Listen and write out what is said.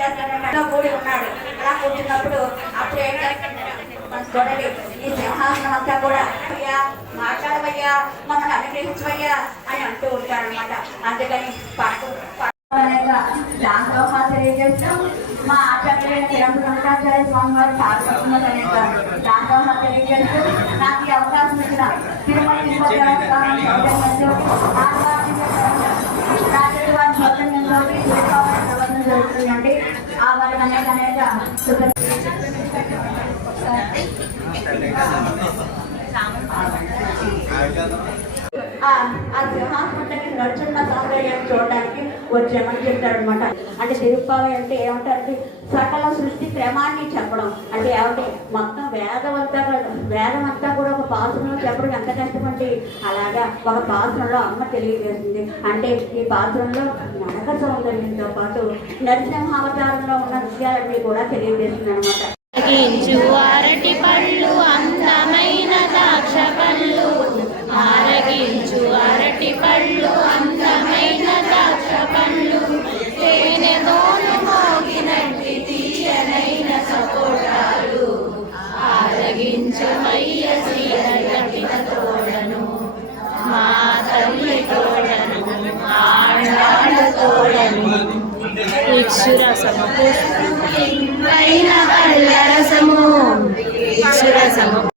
చేస్తాడో కూడి ఉన్నాడు. అలా కూర్చున్నప్పుడు అప్పుడు ఏం చేస్తాడు చూడండి, ఈ సింహాసనం అంతా కూడా అయ్యా మాట్లాడవయ్యా, మమ్మల్ని అనుగ్రహించవయ్యా అని అంటూ ఉంటారనమాట. అందుకని దాంతో తెలియజేస్తూ మా ఆచార్యులైన తిరుమలాచార్య స్వామి వారు పాల్గొంటున్నారు అనేక దాంతో తెలియజేస్తూ నాకు ఈ అవకాశం ఇచ్చిన తిరుమల దేవస్థానం రాజుల వారి సౌజన్యంలోకి ప్రవర్తన జరుగుతుందండి. ఆ వారికి అనేక ఆ సింహాసనం నడుచున్న సౌందర్యాన్ని చూడడానికి వచ్చామని చెప్తారనమాట. అంటే తిరుప్పావి అంటే ఏమంటారంటే సకల సృష్టి క్రమాన్ని చెప్పడం అంటే ఏమంటే మొత్తం వేదం అంతా కూడా ఒక పాత్రలో చెప్పడం ఎంత కష్టమంటే అలాగా ఒక పాత్రలో అమ్మ తెలియజేస్తుంది. అంటే ఈ పాత్రలో నరక సౌందర్యంతో పాటు నరసింహావతారంలో ఉన్న విషయాలన్నీ కూడా తెలియజేస్తుంది అనమాట. అరటి పళ్ళు అందమైన ద్రాక్ష పళ్ళు, ఆరగించు అరటి పళ్ళు అందమైన ద్రాక్ష పళ్ళు, తేనెతోను మోగినట్టి తీయనైన సపోటాలు, ఆరగించమయ్య శ్రీహరికటిన తోడను, మా తల్లి తోడను, ఆడాళ్ళ తోడను, ఇక్షురసము పైన కళ్ళ రసము, ఇక్షురసము